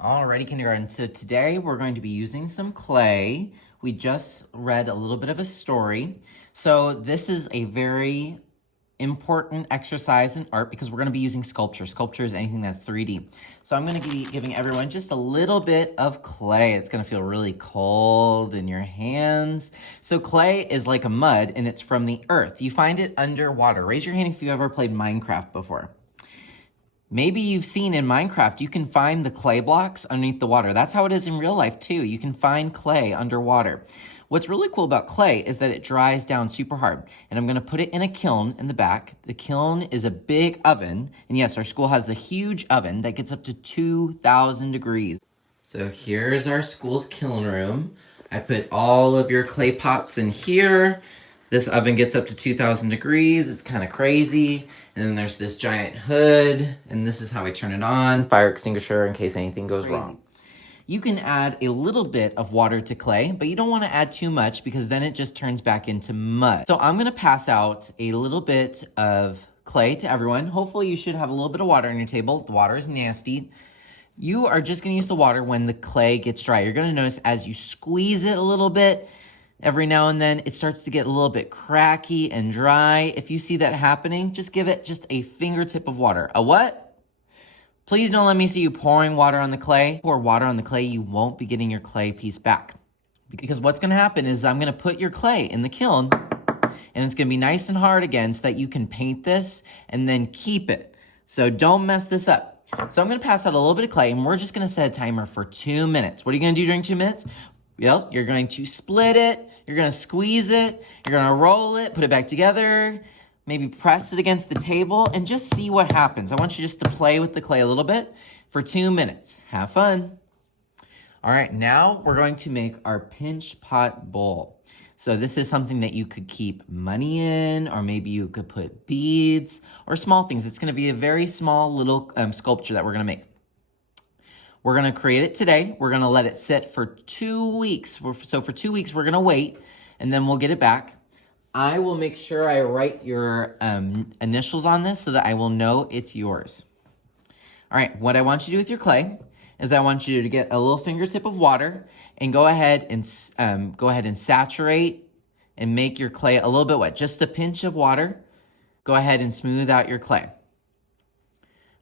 Alrighty, kindergarten. So today we're going to be using some clay. We just read a little bit of a story. So this is a very important exercise in art because we're going to be using sculpture. Sculpture is anything that's 3D. So I'm going to be giving everyone just a little bit of clay. It's going to feel really cold in your hands. So clay is like a mud and it's from the earth. You find it underwater. Raise your hand if you ever played Minecraft before. Maybe you've seen in Minecraft, you can find the clay blocks underneath the water. That's how it is in real life too. You can find clay underwater. What's really cool about clay is that it dries down super hard. And I'm gonna put it in a kiln in the back. The kiln is a big oven. And yes, our school has the huge oven that gets up to 2,000 degrees. So here's our school's kiln room. I put all of your clay pots in here. This oven gets up to 2,000 degrees. It's kind of crazy. And then there's this giant hood, and this is how I turn it on. Fire extinguisher in case anything goes wrong. You can add a little bit of water to clay, but you don't want to add too much because then it just turns back into mud. So I'm gonna pass out a little bit of clay to everyone. Hopefully you should have a little bit of water on your table. The water is nasty. You are just gonna use the water when the clay gets dry. You're gonna notice as you squeeze it a little bit, every now and then it starts to get a little bit cracky and dry. If you see that happening, just give it just a fingertip of water. A what? Please don't let me see you pouring water on the clay. Pour water on the clay, you won't be getting your clay piece back. Because what's gonna happen is I'm gonna put your clay in the kiln and it's gonna be nice and hard again so that you can paint this and then keep it. So don't mess this up. So I'm gonna pass out a little bit of clay and we're just gonna set a timer for 2 minutes. What are you gonna do during 2 minutes? Well, you're going to split it, you're gonna squeeze it, you're gonna roll it, put it back together, maybe press it against the table, and just see what happens. I want you just to play with the clay a little bit for 2 minutes. Have fun. All right, now we're going to make our pinch pot bowl. So this is something that you could keep money in, or maybe you could put beads, or small things. It's gonna be a very small little sculpture that we're gonna make. We're gonna create it today. We're gonna let it sit for 2 weeks. So for 2 weeks, we're gonna wait and then we'll get it back. I will make sure I write your initials on this so that I will know it's yours. All right, what I want you to do with your clay is I want you to get a little fingertip of water and go ahead and saturate and make your clay a little bit wet. Just a pinch of water. Go ahead and smooth out your clay.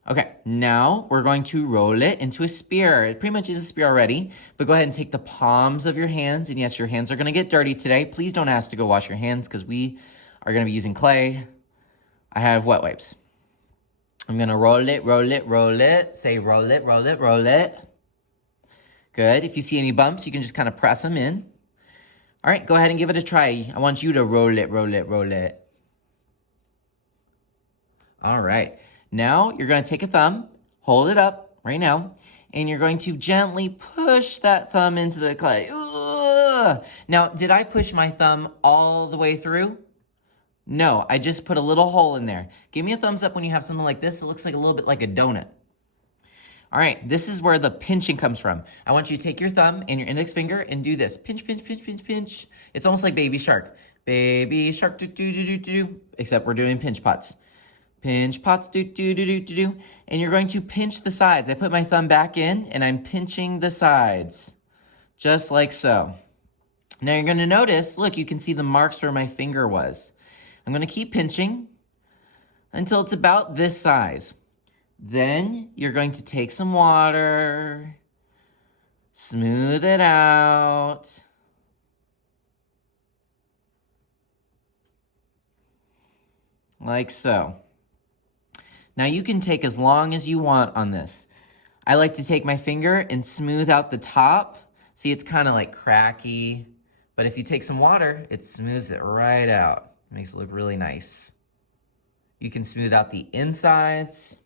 Okay, now we're going to roll it into a spear. It pretty much is a spear already, but go ahead and take the palms of your hands. And yes, your hands are gonna get dirty today. Please don't ask to go wash your hands because we are gonna be using clay. I have wet wipes. I'm gonna roll it, roll it, roll it. Say roll it, roll it, roll it. Good, if you see any bumps, you can just kind of press them in. All right, go ahead and give it a try. I want you to roll it, roll it, roll it. All right. Now you're going to take a thumb, hold it up right now, and you're going to gently push that thumb into the clay. Ugh. Now, did I push my thumb all the way through? No, I just put a little hole in there. Give me a thumbs up when you have something like this. It looks like a little bit like a donut. All right, this is where the pinching comes from. I want you to take your thumb and your index finger and do this. Pinch, pinch, pinch, pinch, pinch. It's almost like Baby Shark. Baby Shark, do, do, do, do, do. Except we're doing pinch pots. Pinch pots, do, do, do, do, do, do. And you're going to pinch the sides. I put my thumb back in and I'm pinching the sides. Just like so. Now you're gonna notice, look, you can see the marks where my finger was. I'm gonna keep pinching until it's about this size. Then you're going to take some water, smooth it out. Like so. Now you can take as long as you want on this. I like to take my finger and smooth out the top. See, it's kind of like cracky, but if you take some water, it smooths it right out. Makes it look really nice. You can smooth out the insides.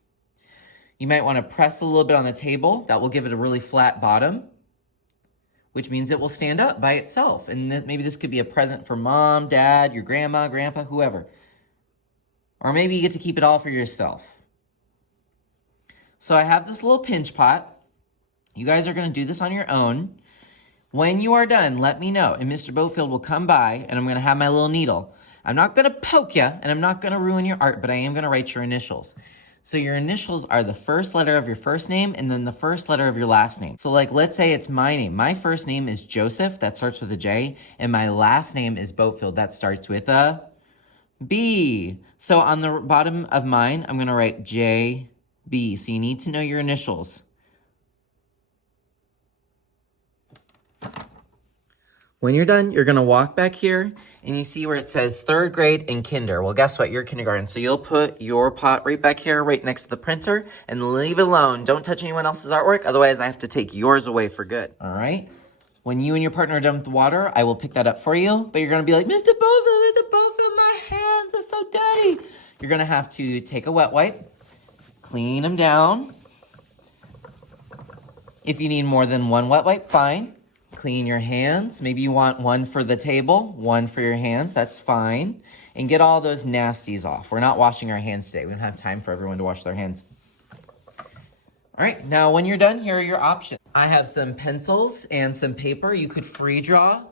You might want to press a little bit on the table. That will give it a really flat bottom, which means it will stand up by itself. And maybe this could be a present for mom, dad, your grandma, grandpa, whoever. Or maybe you get to keep it all for yourself. So I have this little pinch pot. You guys are going to do this on your own. When you are done, let me know, and Mr. Bofield will come by, and I'm going to have my little needle. I'm not going to poke you, and I'm not going to ruin your art, but I am going to write your initials. So your initials are the first letter of your first name and then the first letter of your last name. So like, let's say it's my name. My first name is Joseph, that starts with a J, and my last name is Boatfield, that starts with a B. So on the bottom of mine, I'm gonna write JB. So you need to know your initials. When you're done, you're gonna walk back here and you see where it says 3rd grade and kinder. Well, guess what? You're kindergarten. So you'll put your pot right back here, right next to the printer, and leave it alone. Don't touch anyone else's artwork. Otherwise, I have to take yours away for good. All right? When you and your partner are done with the water, I will pick that up for you. But you're gonna be like, Mr. Boatfield, my hands are so dirty. You're gonna have to take a wet wipe, clean them down. If you need more than one wet wipe, fine. Clean your hands. Maybe you want one for the table, one for your hands. That's fine. And get all those nasties off. We're not washing our hands today. We don't have time for everyone to wash their hands. All right, now when you're done, here are your options. I have some pencils and some paper. You could free draw.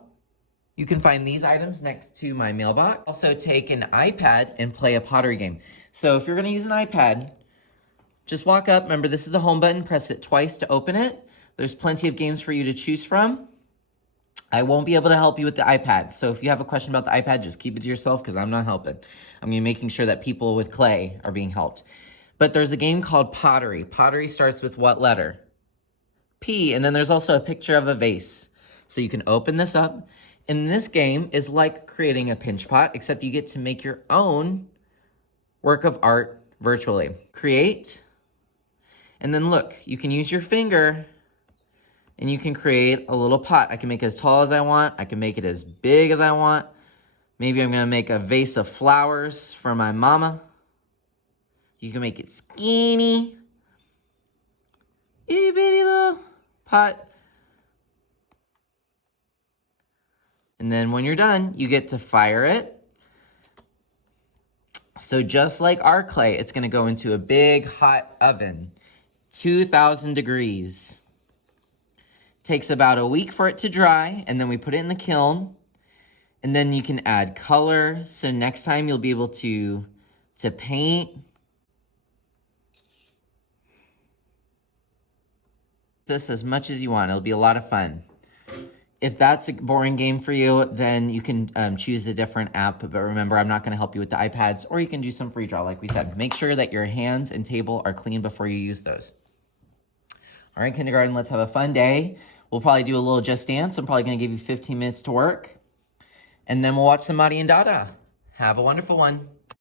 You can find these items next to my mailbox. Also take an iPad and play a pottery game. So if you're gonna use an iPad, just walk up. Remember, this is the home button. Press it twice to open it. There's plenty of games for you to choose from. I won't be able to help you with the iPad. So if you have a question about the iPad, just keep it to yourself because I'm not helping. I'm gonna be making sure that people with clay are being helped. But there's a game called Pottery. Pottery starts with what letter? P, and then there's also a picture of a vase. So you can open this up. And this game is like creating a pinch pot, except you get to make your own work of art virtually. Create, and then look, you can use your finger and you can create a little pot. I can make it as tall as I want. I can make it as big as I want. Maybe I'm gonna make a vase of flowers for my mama. You can make it skinny. Itty bitty little pot. And then when you're done, you get to fire it. So just like our clay, it's gonna go into a big hot oven, 2,000 degrees. Takes about a week for it to dry, and then we put it in the kiln, and then you can add color. So next time you'll be able to paint. This as much as you want. It'll be a lot of fun. If that's a boring game for you, then you can choose a different app. But remember, I'm not going to help you with the iPads, or you can do some free draw like we said. Make sure that your hands and table are clean before you use those. All right, kindergarten, let's have a fun day. We'll probably do a little Just Dance. I'm probably going to give you 15 minutes to work. And then we'll watch some Maddie and Dada. Have a wonderful one.